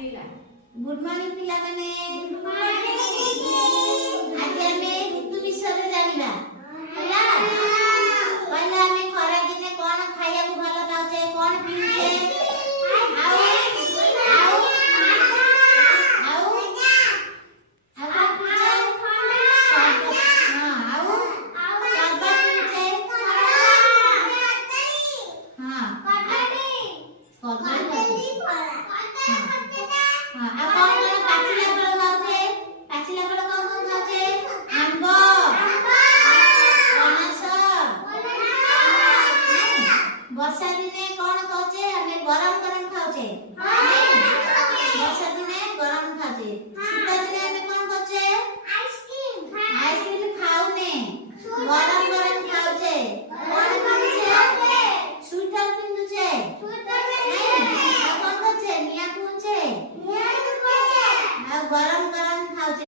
good morning पिला माने good morning आज हमें ऋतु विषय रे जानिला हला पहला हमें खरा दिने कोन खाया को भलो पाउछे कोन पीउछे वर्षा दिने कोन खाउछे हमें गरम गरम खाउछे वर्षा दिने गरम खाउछे शीत दिने हमें कोन खाउछे आइसक्रीम खाउने गरम गरम खाउछे कोन खाउछे स्वेटर पिंदुछे कोन खाउछे निया खाउछे आ गरम